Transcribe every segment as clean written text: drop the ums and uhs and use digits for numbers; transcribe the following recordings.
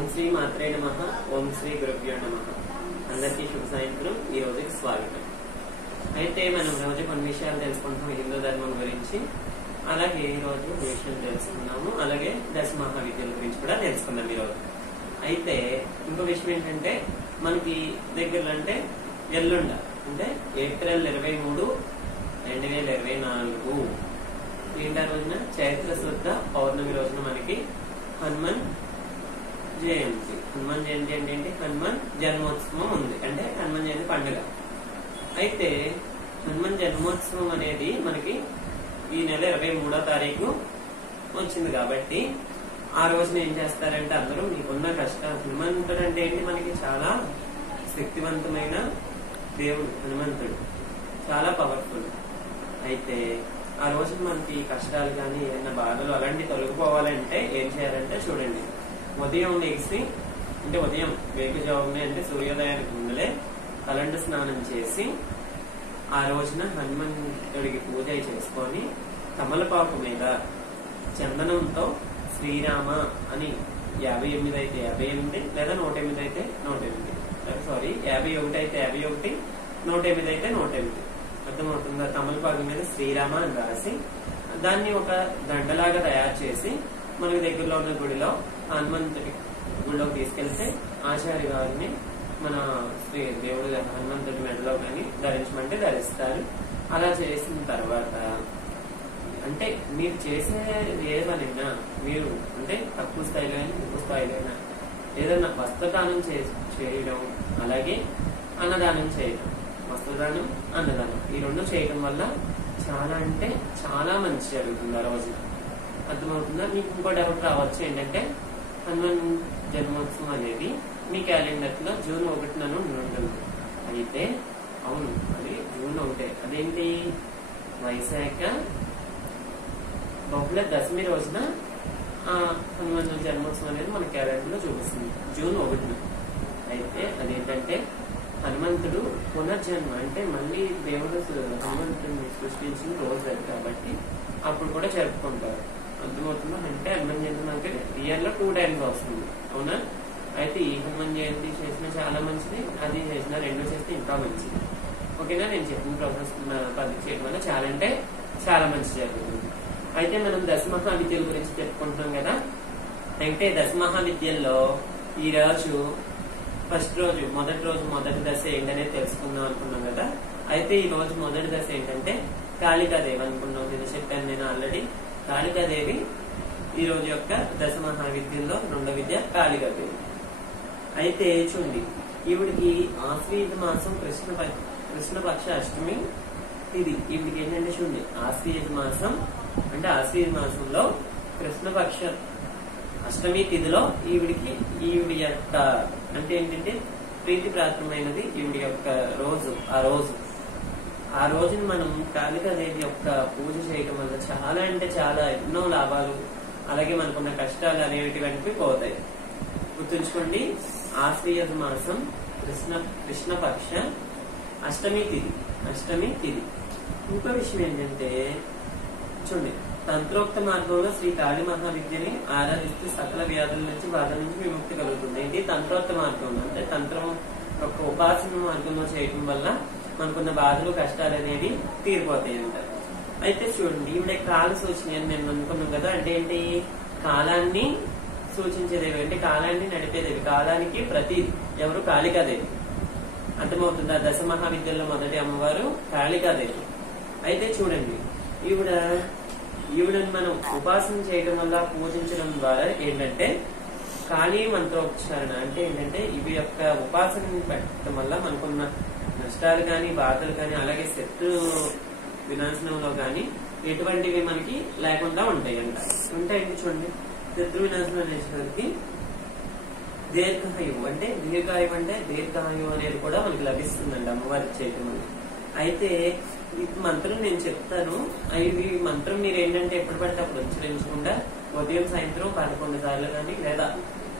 ఓం శ్రీ మాత్రే నమః. ఓం శ్రీ గురుభ్యో నమః. అందరికీ శుభ సాయంత్రం. ఈ రోజుకి స్వాగతం. అయితే మనం రోజు కొన్ని విషయాలు తెలుసుకుంటాం హిందూ ధర్మం గురించి. అలాగే ఈ రోజు విషయం తెలుసుకున్నాము. అలాగే దశ మహావిద్యల గురించి కూడా తెలుసుకున్నాం ఈ రోజు. అయితే ఇంకో విషయం ఏంటంటే మనకి దగ్గరలో అంటే ఎల్లుండ అంటే ఏప్రిల్ 23, 2024 ఏంటా రోజున చైత్ర శుద్ధ పౌర్ణమి రోజున మనకి హనుమాన్ జయంతి. హనుమాన్ జయంతి అంటే ఏంటి? హనుమాన్ జన్మోత్సవం ఉంది, అంటే హనుమాన్ జయంతి పండుగ. అయితే హనుమాన్ జన్మోత్సవం అనేది మనకి ఈ నెల 23వ తారీఖు వచ్చింది కాబట్టి ఆ రోజున ఏం చేస్తారంటే అందరూ మీకున్న కష్టాలు, హనుమంతుడు అంటే ఏంటి? మనకి చాలా శక్తివంతమైన దేవుడు హనుమంతుడు, చాలా పవర్ఫుల్. అయితే ఆ రోజు మనకి కష్టాలు కానీ ఏదైనా బాధలు అలాంటి తొలగిపోవాలంటే ఏం చేయాలంటే చూడండి, ఉదయం లేచి అంటే ఉదయం వేకుజామునే అంటే సూర్యోదయానికి ముందులే తలంటు స్నానం చేసి ఆ రోజున హనుమంతుడికి పూజ చేసుకొని తమలపాకు మీద చందనంతో శ్రీరామ అని 58 అయితే 58 లేదా 108 అయితే 108, సారీ 51 అయితే 51, 108 అయితే 108 అర్థమవుతుందా? తమలపాకు మీద శ్రీరామ అని రాసి దాన్ని ఒక దండలాగా తయారు చేసి మనకి దగ్గరలో ఉన్న గుడిలో హనుమంతుడి గుడిలోకి తీసుకెళ్తే ఆచార్య గారిని మన శ్రీ దేవుడు హనుమంతుడి మెడలో కానీ ధరించమంటే ధరిస్తారు. అలా చేసిన తర్వాత అంటే మీరు చేసే ఏదైనా మీరు అంటే తక్కువ స్థాయిలో అయినా ఎక్కువ స్థాయిలో అయినా ఏదైనా వస్త్రదానం చేయడం, అలాగే అన్నదానం చేయడం. వస్త్రదానం, అన్నదానం ఈ రెండు చేయడం వల్ల చాలా అంటే చాలా మంచి జరుగుతుంది ఆ రోజున. అర్థమవుతుందా? మీకు ఇంకో డౌట్ రావచ్చు ఏంటంటే హనుమాన్ జన్మోత్సవం అనేది మీ క్యాలెండర్ లో జూన్ 1న ఉంటుంది. అయితే అవును, అది జూన్ 1. అదేంటి? వైశాఖ బహుళ దశమి రోజున హనుమాన్ జన్మోత్సవం అనేది మన క్యాలెండర్ లో చూపిస్తుంది జూన్ 1న. అయితే అదేంటంటే హనుమంతుడు పునర్జన్మ, అంటే మళ్ళీ దేవుడు హనుమంతుడిని సృష్టించిన రోజు అది కాబట్టి అప్పుడు కూడా జరుపుకుంటారు. అర్థమవుతుందా? అంటే హనుమాన్ జయంతి మనకి ఇయర్ లో 2 times వస్తుంది, అవునా? అయితే ఈ హనుమాన్ జయంతి చేసిన చాలా మంచిది, అది చేసిన 2 చేస్తే ఇంకా మంచిది. ఓకేనా? నేను చెప్పిన ప్రాసెస్ పద్ధతి చేయడం వల్ల చాలా అంటే చాలా మంచి జరుగుతుంది. అయితే మనం దశ మహావిద్యల గురించి చెప్పుకుంటున్నాం కదా. అయితే దశ మహావిద్యల్లో ఈ రోజు ఫస్ట్ రోజు మొదటి దశ ఏంటనేది తెలుసుకుందాం అనుకున్నాం కదా. అయితే ఈ రోజు మొదటి దశ ఏంటంటే కాళికాదేవి అనుకున్నాం. నేను చెప్పాను నేను ఆల్రెడీ. కాళికాదేవి ఈ రోజు యొక్క దశ మహావిద్యల్లో 2వ విద్య కాళికాదేవి. అయితే చూడండి, ఈవిడికి ఆశ్వీజ మాసం కృష్ణపక్ష అష్టమి తిథి. ఈవిడికి ఏంటంటే చూడండి, ఆశ్వీజ మాసం అంటే ఆశ్వీజ మాసంలో కృష్ణపక్ష అష్టమి తిథిలో ఈవిడి యొక్క అంటే ఏంటంటే ప్రీతిప్రాత్రమైనది ఈవిడి యొక్క రోజు. ఆ రోజుని మనం కాళికాదేవి యొక్క పూజ చేయడం వల్ల చాలా అంటే చాలా ఎన్నో లాభాలు, అలాగే మనకున్న కష్టాలు అనేటివంటివి పోతాయి. గుర్తుంచుకోండి, ఆశ్వీజ మాసం కృష్ణపక్ష అష్టమి తిథి. ఇంకో విషయం ఏంటంటే చూడండి, తంత్రోక్త మార్గంలో శ్రీ కాళీ మహావిద్యని ఆరాధిస్తే సకల వ్యాధుల నుంచి బాధల నుంచి విముక్తి కలుగుతుంది. ఏంటి? తంత్రోక్త మార్గంలో అంటే తంత్రం యొక్క ఉపాసన మార్గంలో చేయటం వల్ల మనకున్న బాధలు కష్టాలు అనేవి తీరిపోతాయి అంట. అయితే చూడండి, ఈవిడ కాల సూచన అని నేను అనుకున్నాం కదా. అంటే ఏంటి? కాలాన్ని సూచించేదేవి, అంటే కాలాన్ని నడిపేదేవి, కాలానికి ప్రతి ఎవరు? కాళికాదేవి. అర్థమవుతుందా? దశ మహావిద్యల్లో మొదటి అమ్మవారు కాళికాదేవి. అయితే చూడండి, ఈవిడని మనం ఉపాసన చేయడం వల్ల పూజించడం ద్వారా ఏంటంటే కాళీ మంత్రోచ్చారణ అంటే ఏంటంటే ఇవి యొక్క ఉపాసన పెట్టడం వల్ల మనకున్న నష్టాలు కానీ బాధలు కానీ అలాగే శత్రు వినాశనంలో కానీ ఎటువంటివి మనకి లేకుండా ఉంటాయంట. ఉంటాయండి. చూడండి, శత్రు వినాశనం అనేసరికి దీర్ఘాయువు అంటే దీర్ఘాయువు అనేది కూడా మనకి లభిస్తుందండి అమ్మవారి చేయటం వల్ల. అయితే ఈ మంత్రం నేను చెప్తాను. ఈ మంత్రం మీరు ఏంటంటే ఎప్పుడు పడితే అప్పుడు ఉచ్చరించకుండా ఉదయం సాయంత్రం 11 సార్లు కానీ లేదా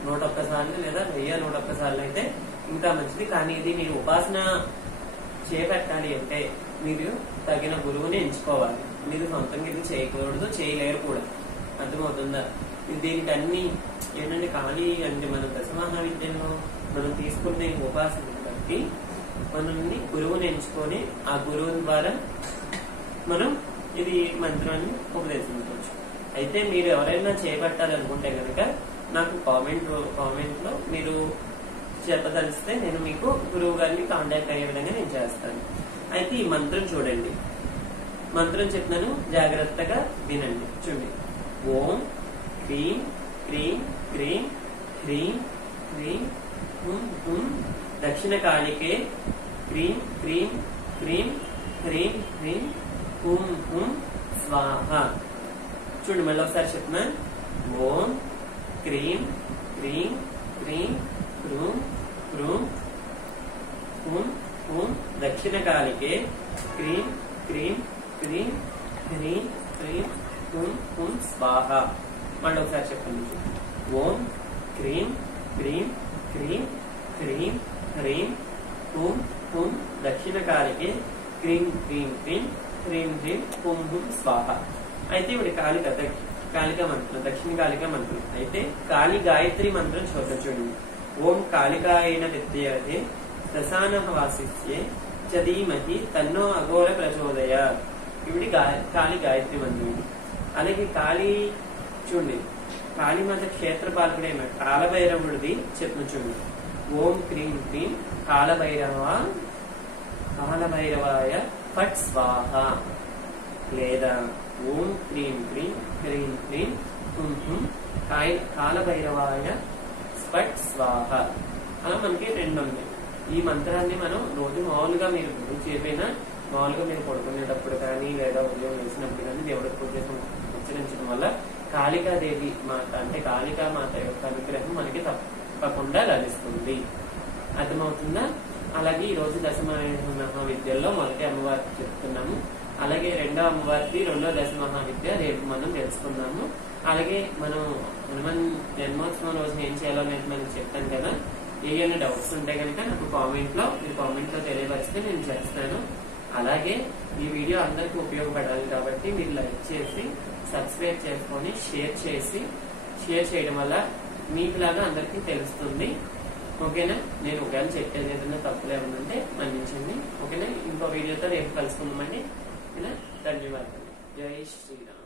101 సార్లు లేదా 1101 సార్లు అయితే ఇంకా మంచిది. కానీ ఇది మీరు ఉపాసన చేపట్టాలి అంటే మీరు తగిన గురువుని ఎంచుకోవాలి. మీరు సొంతంగా ఇది చేయకూడదు, చేయలేరు కూడా. అర్థమవుతుందా? దీనికి అన్ని ఏంటంటే ఖాళీ అంటే మన దశమహావిద్యలో మనం తీసుకునే ఉపాసనను బట్టి మనల్ని గురువుని ఎంచుకొని ఆ గురువు ద్వారా మనం ఇది మంత్రాన్ని ఉపదేశించవచ్చు. అయితే మీరు ఎవరైనా చేపట్టాలనుకుంటే కనుక నాకు కామెంట్ లో మీరు చెప్పదలిస్తే నేను మీకు గురువు గారిని కాంటాక్ట్ అయ్యే విధంగా నేను చేస్తాను. అయితే ఈ మంత్రం చూడండి, మంత్రం చెప్తున్నాను, జాగ్రత్తగా వినండి. చూడండి, ఓం క్రీం క్రీం క్రీం హ్రీం హ్రీం హుం హుం దక్షిణ కాళికే క్రీం క్రీం క్రీం హ్రీం హ్రీం హుం హుం స్వాహ. చూడండి మళ్ళీ ఒకసారి చెప్తున్నా, ఓం క్రీం క్రీం క్రీం హ్రూం హ్రూం హుం హుం దక్షిణ కాళికే క్రీం క్రీం క్రీం హ్రీం హ్రీం హుం హుం స్వాహ. మళ్ళీ ఒకసారి చెప్పండి, ఓం క్రీం క్రీం క్రీం హ్రీం హ్రీం హుం హుం దక్షిణ కాళికే క్రీం క్రీం క్రీం హ్రీం హ్రీం హుం హుం స్వాహ. అయితే ఇప్పుడు కాళికా మంత్రం, దక్షిణ కాళికా మంత్రం. అయితే కాళి గాయత్రి మంత్రం చూడండి. ఓం కాళికాయన విద్యతే శ్మశాన వాసిష్యే చదీమహి తన్నో అఘోర ప్రచోదయ. ఇవి కాళి గాయత్రి మంత్రం. అలాగే కాళీ చూడండి, కాళీమాత క్షేత్రపాలకుడే కాలభైరవుడిది చెప్తున్న చూడండి, ఓం క్రీం క్రీం కాలభైరవాయ ఫట్ స్వాహ. లేదా ఓం క్రీం క్రీం క్రీం క్రీం హుం హుం కాలభైరవాయ స్ఫట్ స్వాహ. అలా మనకి రెండు ఉన్నాయి. ఈ మంత్రాన్ని మనం రోజు మామూలుగా మీరు చేయకపోయినా మామూలుగా మీరు పడుకునేటప్పుడు కానీ లేదా ఉదయం వేసినప్పుడు కానీ దేవుడికి పూజ ఉచ్చరించడం వల్ల కాళికాదేవి మాత అంటే కాళికా మాత యొక్క అనుగ్రహం మనకి తప్పకుండా లభిస్తుంది. అర్థమవుతుందా? అలాగే ఈ రోజు దశమహావిద్యల్లో మొదటి అమ్మవారికి చెప్తున్నాము. అలాగే రెండో అమ్మవారికి రెండో దశమహావిద్య రేపు మనం తెలుసుకున్నాము. అలాగే మనం హనుమాన్ జన్మోత్సవం రోజు ఏం చేయాలో నేను మనకు చెప్తాను కదా. ఏమైనా డౌట్స్ ఉంటే కనుక నాకు మీరు కామెంట్ లో తెలియపరిస్తే నేను చేస్తాను. అలాగే ఈ వీడియో అందరికీ ఉపయోగపడాలి కాబట్టి మీరు లైక్ చేసి సబ్స్క్రైబ్ చేసుకొని షేర్ చేయడం వల్ల మీకులాగా అందరికీ తెలుస్తుంది. ఓకేనా? నేను ఒకవేళ చెప్పేది ఏదైనా తప్పులు ఏమన్నంటే మన్నించండి. ఓకేనా? ఇంకో వీడియోతో రేపు కలుసుకుందామండి. ఓకేనా? ధన్యవాదాలు. జై శ్రీరామ్.